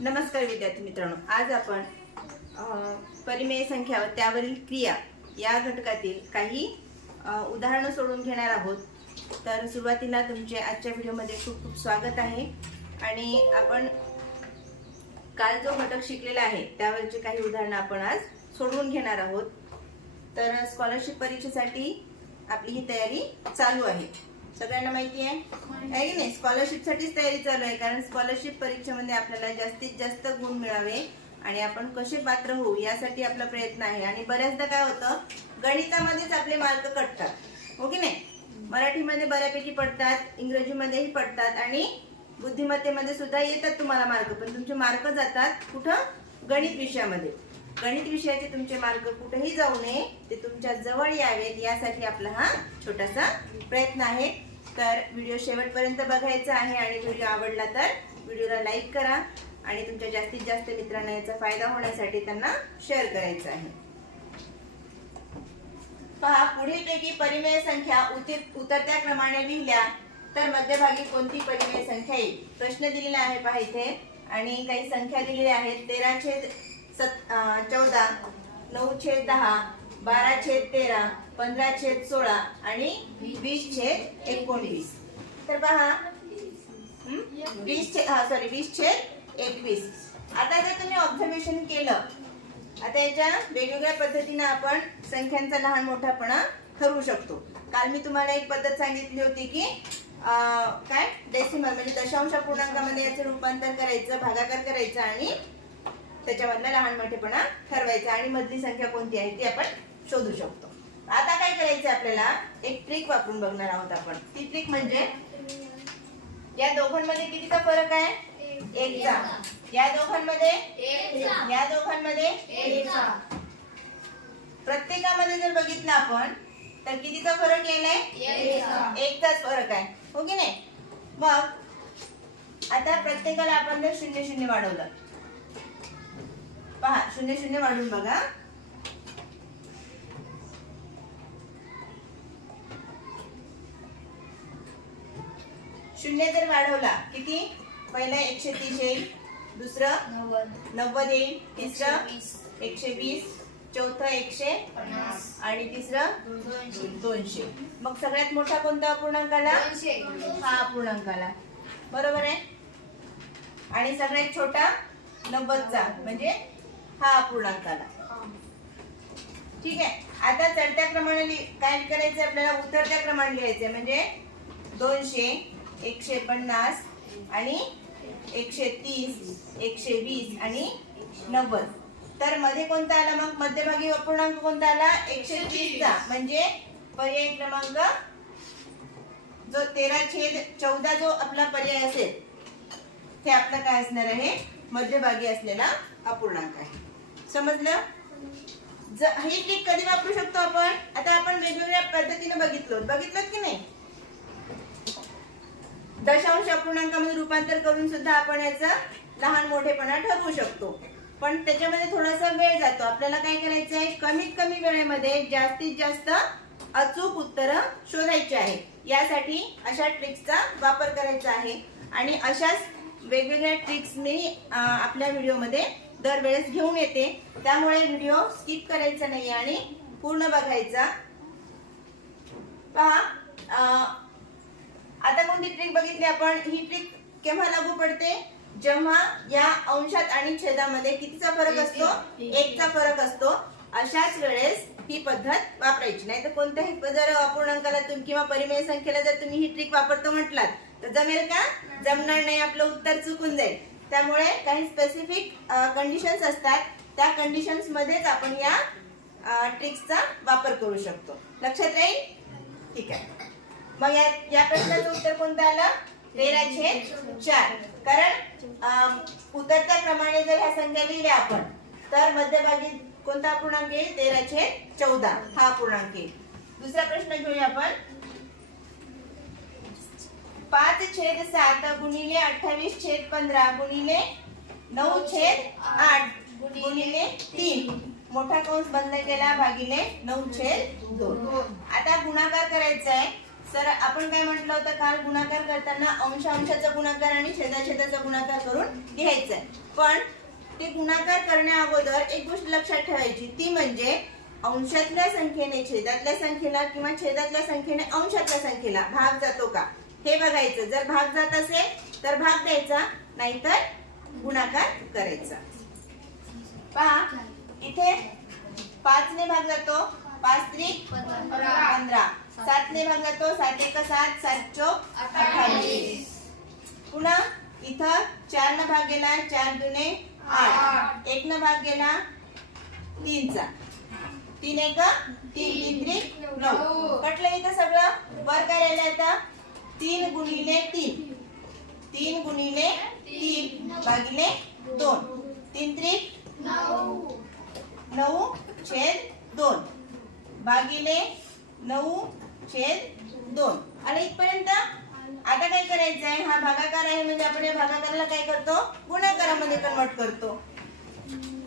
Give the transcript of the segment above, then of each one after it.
नमस्कार विद्यार्थी मित्रांनो, आज आपण परिमेय संख्या व त्यावरील क्रिया या घटकातील काही उदाहरणं सोडवून घेणार आहोत। तर सुरुवातीला तुमचे आजच्या व्हिडिओमध्ये खूप खूप स्वागत आहे। आणि आपण काल जो घटक शिकलेला आहे त्यावरचे काही उदाहरणं आपण आज सोडवून घेणार आहोत। तर स्कॉलरशिप परीक्षेसाठी आपली ही तयारी चालू आहे, सगळ्यांना माहिती आहे की नाही? स्कॉलरशिप साठीच तयारी चालू आहे, कारण स्कॉलरशिप परीक्षेमध्ये आपल्याला जास्तीत जास्त गुण मिळावे आणि आपण कसे पात्र होऊ यासाठी आपला प्रयत्न आहे। आणि बऱ्याचदा काय होतं, गणितामध्येच आपले मार्क कटतात, हो की नाही? मराठीमध्ये बऱ्यापैकी पडतात, इंग्रजीमध्येही पडतात आणि बुद्धिमत्तेमध्ये सुद्धा येतात तुम्हाला मार्क, पण तुमचे मार्क जातात कुठं? गणित विषयामध्ये। गणित विषयाचे तुमचे मार्क कुठेही जाऊ नये, ते तुमच्या जवळ यावेत यासाठी आपला हा छोटासा प्रयत्न आहे। तर व्हिडिओ शेवटपर्यंत बघायचा आहे आणि व्हिडिओ आवडला तर व्हिडिओला लाईक करा आणि तुमच्या जास्तीत जास्त मित्रांना याचा फायदा होण्यासाठी त्यांना शेअर करायचा आहे। पहा, पुढीलपैकी परिमेय संख्या उतरत्या क्रमाने लिहिल्या तर मध्यभागी कोणती परिमेय संख्या येईल? प्रश्न दिलेला आहे पहा इथे, आणि काही संख्या दिलेल्या आहेत। 13/14, 9/10, 12/13, 15/16 आणि 20/19। तर पहा 20/21। आता जर तुम्ही ऑब्झर्वेशन केलं, आता याच्या वेगवेगळ्या पद्धतीने आपण संख्यांचा लहान मोठापणा ठरवू शकतो। काल मी तुम्हाला एक पद्धत सांगितली होती की काय डेसिमल म्हणजे दशांश पूर्णांकामध्ये याचं रूपांतर करायचं, भागाकार करायचा आणि त्याच्यामधला लहान मोठेपणा ठरवायचा आणि मधली संख्या कोणती आहे ती आपण शोधू शकतो। आता काय करायचं, आपल्याला एक ट्रिक वापरून बघणार आहोत आपण। ती ट्रिक म्हणजे या दोघांमध्ये कितीचा फरक आहे? 1चा। या दोघांमध्ये 1चा। प्रत्येकामध्ये जर बघितलं आपण तर कितीचा फरक येलाय? 1चाच फरक आहे, हो की नाही? मग आता प्रत्येकाला आपण जर 0 वाढवलं, पहा 0 वाढून बघा। शून्य जर वाढवला किती? पहिला 130 येईल, दुसरं 90 येईल, तिसरं 120, चौथं 150 आणि तिसरं 200। मग सगळ्यात मोठा कोणता अपूर्णांकाला? हा अपूर्णांकाला, बरोबर आहे। आणि सगळ्यात छोटा 90चा म्हणजे हा अपूर्णांकाला, ठीक आहे। आता चढत्या क्रमाने काय करायचं, आपल्याला उतरत्या क्रमाने लिहायचं, म्हणजे 200, 150 आणि 130, 120 आणि 90। तर मध्ये कोणता आला? मग मध्यभागी अपूर्णांक कोणता आला? 130चा, म्हणजे पर्याय क्रमांक जो 13/14 जो आपला पर्याय असेल ते आपलं काय असणार आहे? मध्यभागी असलेला अपूर्णांक आहे। समजलं? ही ट्रिक कधी वापरू शकतो आपण? आता आपण वेगवेगळ्या पद्धतीने बघितलं की नाही? दशांश अपूर्णांकामध्ये रूपांतर करून सुद्धा आपण याचा लहान मोठेपणा ठरवू शकतो, पण त्याच्यामध्ये थोडासा वेळ जातो। आपल्याला काय करायचं आहे, कमीत कमी वेळेमध्ये जास्तीत जास्त अचूक उत्तर शोधायची आहे। यासाठी अशा ट्रिक्सचा वापर करायचा आहे आणि अशाच वेगवेगळ्या ट्रिक्स मी आपल्या व्हिडिओमध्ये दरवेळेस घेऊन येते, त्यामुळे व्हिडिओ स्किप करायचा नाही आणि पूर्ण बघायचा। पहा, आता कोणती ट्रिक बघितली आपण? ही ट्रिक केव्हा लागू पडते? जेव्हा या अंशात आणि छेदामध्ये कितीचा फरक असतो? 1चा फरक असतो। अशाच वेळेस ही पद्धत वापरायची, नाही तर कोणत्याही जर अपूर्णांकाला किंवा परिमेय संख्येला जर तुम्ही ही ट्रिक वापरतो म्हटलात तर जमेल का? जमणार नाही, आपलं उत्तर चुकून जाईल। त्यामुळे काही स्पेसिफिक कंडिशन्स असतात, त्या कंडिशन्स मध्येच आपण या ट्रिक्सचा वापर करू शकतो। लक्षात राहील? ठीक आहे। मग या प्रश्नाचं उत्तर कोणतं आलं? 13/4। कारण उतरत्या क्रमाने जर ह्या संख्या लिहिल्या आपण तर मध्यभागी कोणता अपूर्णांक येईल? 13/14 हा अपूर्णांक येईल। दुसरा प्रश्न घेऊया आपण। 5/7 गुणिले 28/15 गुणिले 9/8 गुणिले 3 मोठा कंस बंद केला भागिले 9/2। आता गुणाकार करायचा आहे। सर आपण काय म्हटलं होतं काल, गुणाकार करताना अंशाचा गुणाकार आणि छेदाचा गुणाकार करून घ्यायचा आहे. पण ते गुणाकार करण्या अगोदर एक गोष्ट लक्षात ठेवायची, ती म्हणजे अंशातल्या संख्येने छेदातल्या संख्येला किंवा छेदातल्या संख्येने अंशातल्या संख्येला भाग जातो का हे बघायचं. जर भाग जात असेल तर भाग द्यायचा, नाहीतर गुणाकार करायचा. पहा इथे 5 ने भाग जातो, 5 त्रिक 15, 7 ने भाग जातो, 7 एक 7, 7 चौक 28. पुन्हा इथं 4 न भाग गेला, 4 दुने 8, 1 न भाग गेला 3 चा, 3 एक 3, 3 त्रिक 9. कटलं इथं सगळं. वर काय राहिलं आता, 3 गुणिले 3, 3 गुणिले 3 भागिले 2, 3 त्रिक 9 छेद 2 भागिले 9 छेद 2. आणि इथपर्यंत आता काय करायचं आहे, हा भागाकार आहे म्हणजे आपण या भागाकाराला काय करतो, गुणाकारामध्ये कन्वर्ट करतो.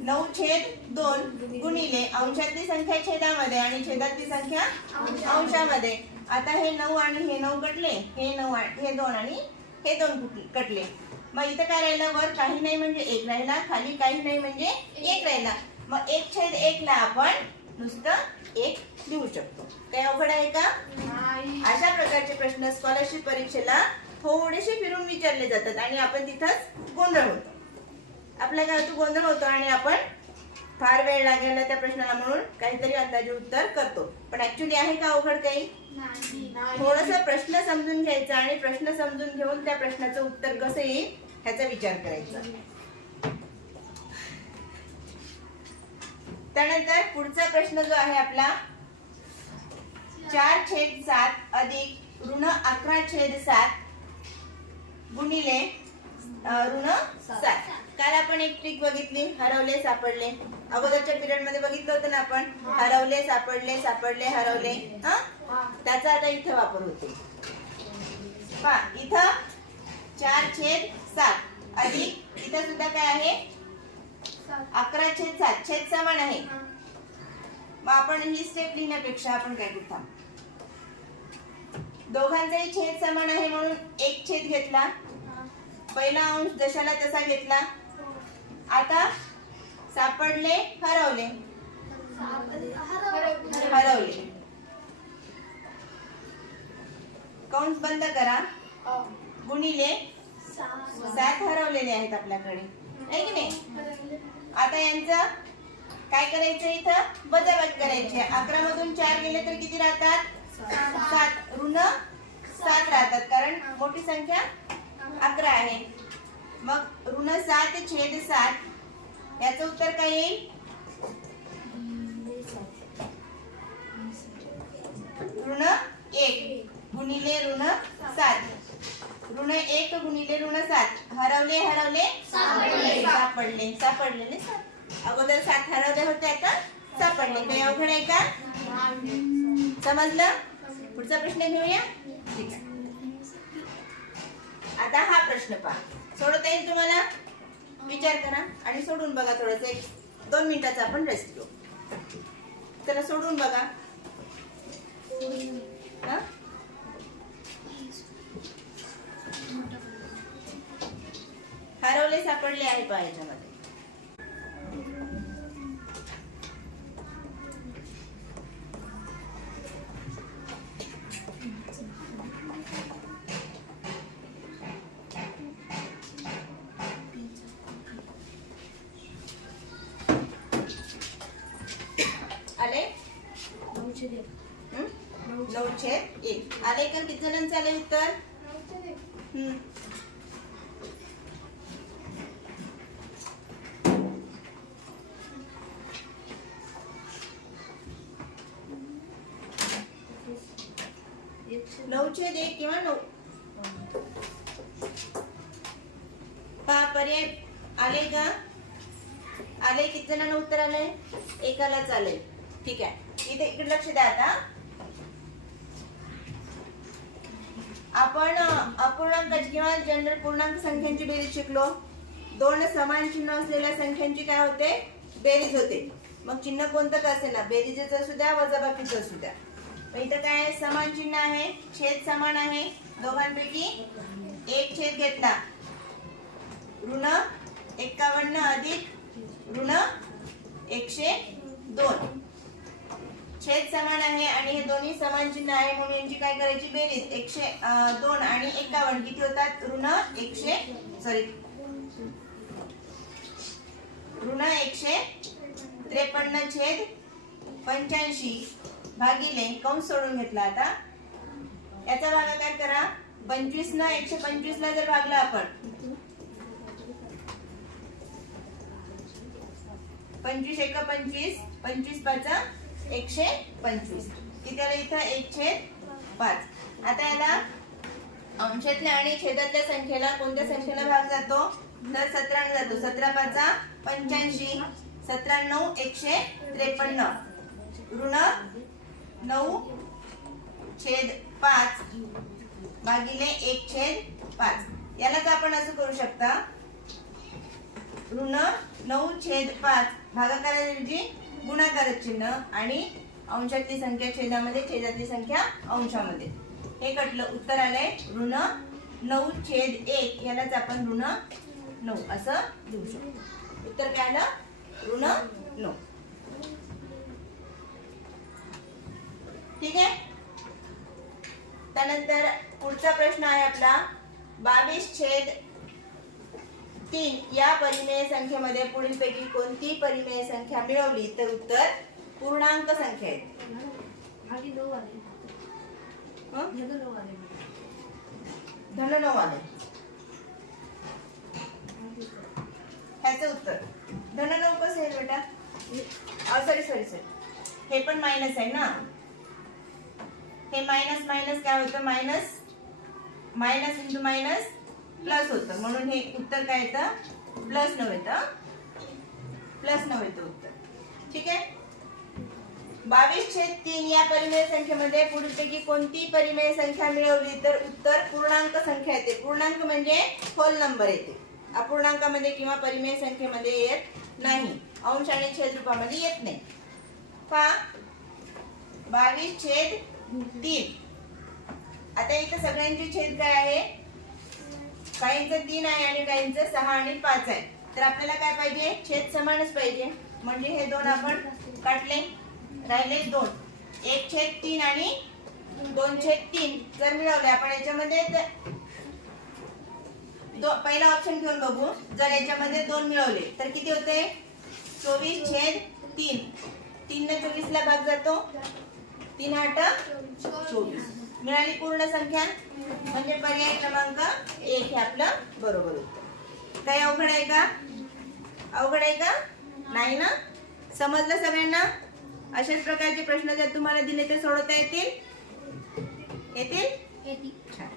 9 छेद 2 गुणिले अंशातली संख्या छेदामध्ये आणि छेदातली संख्या अंशामध्ये. आता हे 9 आणि हे 9 कटले, हे 9 हे 2 आणि हे 2 कटले. मग इथं काय राहिलं, वर काही नाही म्हणजे 1 राहिला, खाली काही नाही म्हणजे 1 राहिला. मग 1 छेद 1 ला आपण नुसतं 1 लिहू शकतो. काय अवघड आहे का? अशा प्रकारचे प्रश्न स्कॉलरशिप परीक्षेला थोडेसे फिरून विचारले जातात आणि आपण तिथंच गोंधळ होतो. आपल्या काय होतो, गोंधळ होतो आणि आपण फार वेळ लागेल त्या प्रश्नाला म्हणून काहीतरी अंदाजे उत्तर करतो. पण ऍक्च्युली आहे का अवघड काही? थोडासा प्रश्न समजून घ्यायचा आणि प्रश्न समजून घेऊन त्या प्रश्नाचं उत्तर कसं येईल ह्याचा विचार करायचा. त्यानंतर पुढचा प्रश्न जो आहे आपला 4/7 अधिक ऋण 11/7 गुणिले ऋण 7. काल आपण एक ट्रिक बघितली, हरवले सापडले. अगोदरच्या पिरियड मध्ये बघितलं होतं ना आपण, हरवले सापडले, सापडले हरवले. त्याचा आता इथे वापर होते. पहा इथं 4/7 अधिक इथं सुद्धा काय आहे 11/7. छेद समान आहे. मग आपण ही स्टेप लिहिण्यापेक्षा आपण काय करतो, दोघांचाही छेद समान आहे म्हणून एक छेद घेतला, पहिला अंश जशाला तसा घेतला. आता सापडले हरवले, हरवले कंस बंद करा, गुणिले 7 हरवलेले आहेत आपल्याकडे, आहे की नाही. आता यांचं काय करायचं, इथं वजाबाकी करायची. 11 मधून 4 गेले तर किती राहतात, 7. ऋण 7 राहतात कारण मोठी संख्या 11 आहे. मग ऋण 7/7 याचं उत्तर काय येईल, ऋण 1 गुणिले ऋण 7. ऋण 1 गुणिले ऋण 7. हरवले हरवले सापडले, सापडलेले 7. अगोदर 7 हरवले होते, आता सापडले. काही अवघड आहे का? समजलं? पुढचा प्रश्न घेऊया. ठीक आहे. आता हा प्रश्न पहा, सोडवता येईल तुम्हाला. विचार करा आणि सोडून बघा. थोडंसं 1-2 मिनिटाचा आपण रेस्ट घेऊ. चला सोडून बघा. हरवले सापडले आहे पहा याच्यामध्ये. आले 9/1 आले का? किती जणांचं आले उत्तर? 9/1 किंवा 9. पहा पर्याय आले का? आले. किती जणांना उत्तर आले? एकालाच आले. ठीक आहे. इथे इकडे लक्ष द्या. आता आपण अपूर्णांक किंवा जनरल पूर्णांक संख्यांची बेरीज शिकलो. 2 समान चिन्ह असलेल्या संख्यांची काय होते? बेरीज होते. मग चिन्ह कोणतं का असेल ना, बेरीजेचं असू द्या वजाबाकीचं असू द्या. इथं काय समान चिन्ह आहे, छेद समान आहे दोघांपैकी. एक छेद घेतला, ऋण 51 अधिक ऋण 102. छेद समान आहे आणि हे दोन्ही समान चिन्ह आहे म्हणून यांची काय करायची बेरीज. 102 आणि 51 किती होतात, ऋण 153 छेद 85 भागिले कंस सोडून घेतला. आता याचा भागाकार करा. 25 न 125 ला जर भागला आपण, 25 एक 25, 25 पाच 125, किती आलं इथं 1/5. आता याला अंशातल्या आणि छेदातल्या संख्येला कोणत्या संख्येला भाग जातो, तर 17 ने जातो. 17 पाच 85, 17 9 153 ऋण 9/5 भागिले 1/5. यालाच आपण असं करू शकता, ऋण 9/5 भागाकाराऐवजी गुणाकार चिन्ह आणि अंशातली संख्या छेदामध्ये, छेदातली संख्या अंशामध्ये. हे कटलं, उत्तर आलंय ऋण 9/1. यालाच आपण ऋण 9 असं लिहू शकतो. उत्तर काय आलं, ऋण 9. ठीक आहे. त्यानंतर पुढचा प्रश्न आहे आपला 22/3 या परिमेय संख्येमध्ये पुढीलपैकी कोणती परिमेय संख्या मिळवली तर उत्तर पूर्णांक संख्या आहे. धन 9 आले. ह्याचं उत्तर धन 9 कसं आहे बेटा, सॉरी हे पण मायनस आहे ना. हे मायनस मायनस काय होतं, मायनस इंटू मायनस प्लस होतं म्हणून हे उत्तर काय येतं, +9 येतं. +9 येतं उत्तर. ठीक आहे. 22/3 या परिमेय संख्येमध्ये पुढीलपैकी कोणती परिमेय संख्या मिळवली तर उत्तर पूर्णांक संख्या येते. पूर्णांक म्हणजे होल नंबर येते, अपूर्णांकामध्ये किंवा परिमेय संख्येमध्ये येत नाही, अंश आणि छेद रूपामध्ये येत नाही. पहा 22/3. आता इथं सगळ्यांचे छेद काय आहे, काहींचं 3 आहे आणि काहींचं 6 आणि 5 आहे. तर आपल्याला काय पाहिजे, छेद समानच पाहिजे. म्हणजे हे दोन आपण काढले, राहिले 2. 1/3 आणि 2/3 जर मिळवले आपण याच्यामध्ये, पहिला ऑप्शन घेऊन बघू. जर याच्यामध्ये 2 मिळवले तर किती होते, 24/3. 3 ने 24 ला भाग जातो, 3 8 24. मिळाली पूर्ण संख्या म्हणजे पर्याय क्रमांक 1 हे आपलं बरोबर उत्तर. काही अवघड आहे का, अवघड आहे का नाही ना. समजलं सगळ्यांना. अशाच प्रकारचे प्रश्न जर तुम्हाला दिले तर सोडवता येतील. छान.